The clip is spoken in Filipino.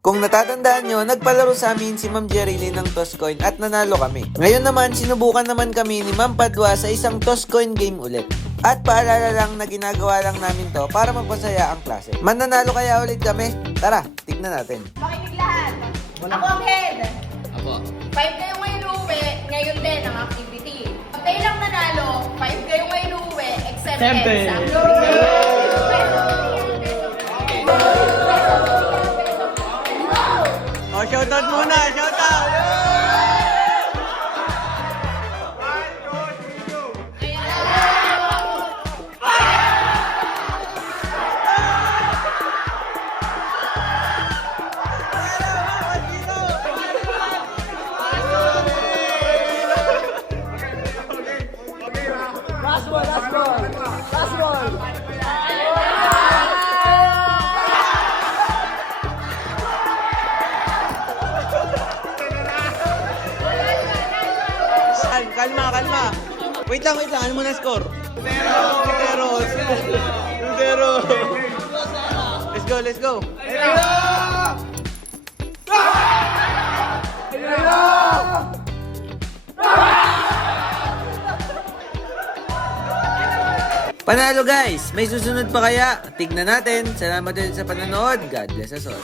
Kung natatandaan nyo, nagpalaro sa amin si Ma'am Jerilyn ng Tosscoin at nanalo kami. Ngayon naman, sinubukan naman kami ni Ma'am Padua sa isang Tosscoin game ulit. At paalala lang na ginagawa lang namin to para magpasaya ang klase. Mananalo kaya ulit kami? Tara, tignan natin. Makinig lahat. Ako ang head. Apo. 5 kayo ngayon uuwi, ngayon din ang activity. Pag kayo lang nanalo, 5 kayo ngayon uuwi, except Siyempre. exam. Oh, shoutout muna! Shoutout! Last one. Kalma. Wait lang. Ano muna score? 0. 0. Let's go. Panalo guys! May susunod pa kaya? Tignan natin. Salamat ulit sa panonood. God bless us all.